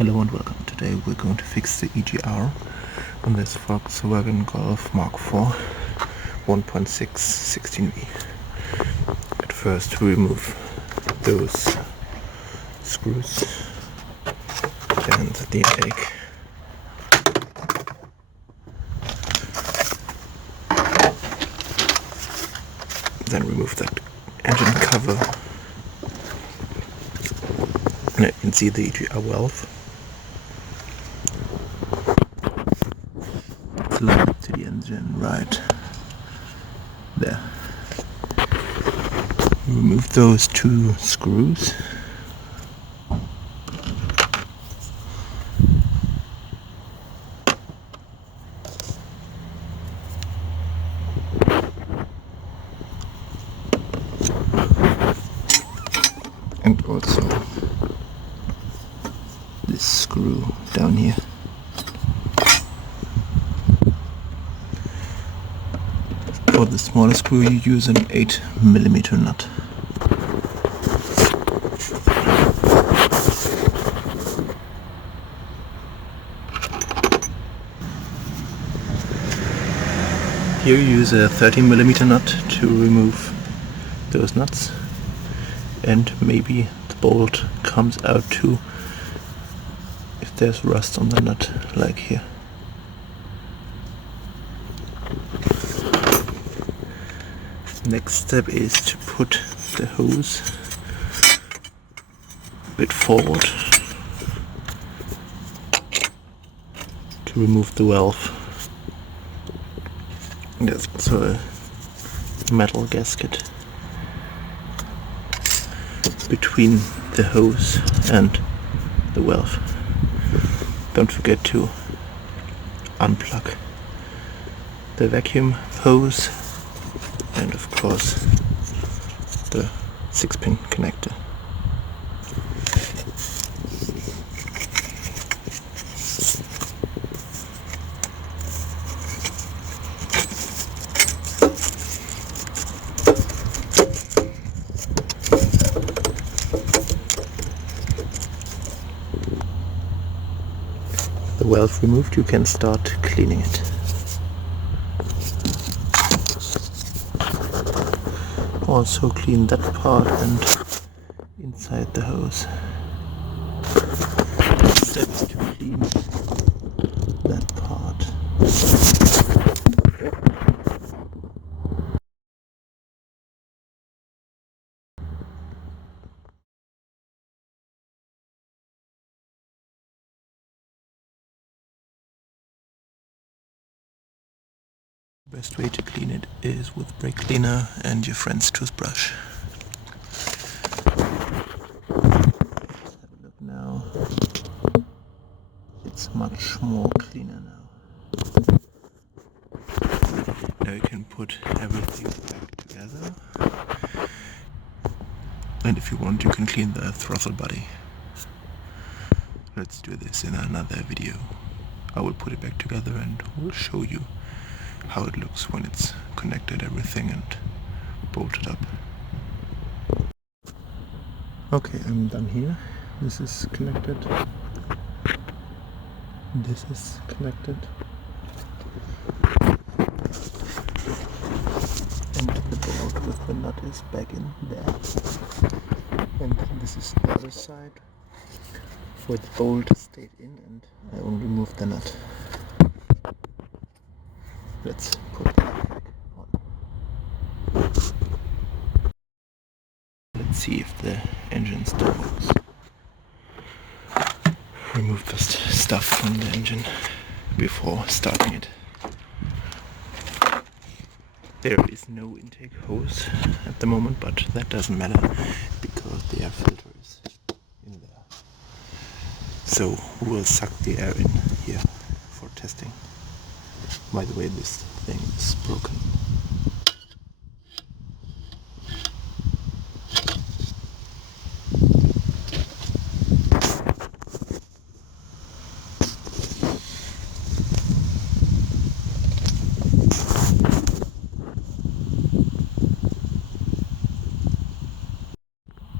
Hello and welcome. Today we're going to fix the EGR on this Volkswagen Golf Mk4 1.6 16V. At first we remove those screws and the intake. Then remove that engine cover. And you can see the EGR valve. It's locked to the engine right there. Remove those two screws. And also this screw down here. For the smaller screw you use an 8mm nut. Here you use a 13mm nut to remove those nuts, and maybe the bolt comes out too if there's rust on the nut, like here. Next step is to put the hose a bit forward to remove the valve. There's also a metal gasket between the hose and the valve. Don't forget to unplug the vacuum hose and of course the 6-pin connector. The valve removed, you can start cleaning it. Also clean that part and inside the hose. Next step is to clean that part. The best way to clean it is with brake cleaner and your friend's toothbrush. Let's have a look now. It's much more cleaner now. Now you can put everything back together. And if you want, you can clean the throttle body. Let's do this in another video. I will put it back together and will show you how it looks when it's connected everything and bolted up. Okay, I'm done here. This is connected. This is connected. And the bolt with the nut is back in there. And this is the other side where the bolt stayed in, and I only moved the nut. Let's put that back on. Let's see if the engine still works. Remove the stuff from the engine before starting it. There is no intake hose at the moment, but that doesn't matter because the air filter is in there. So we will suck the air in here for testing. By the way, this thing is broken.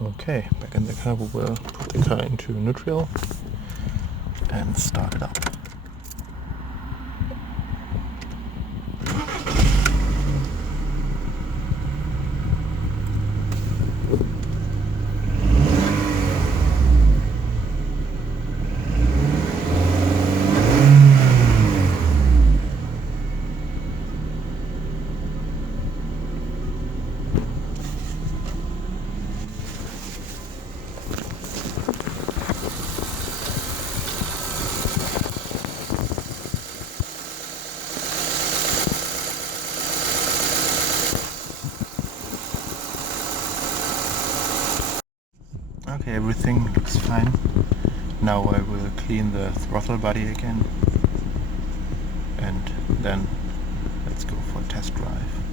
Okay, back in the car, we will put the car into neutral and start it up. Okay, everything looks fine. Now I will clean the throttle body again, and then let's go for a test drive.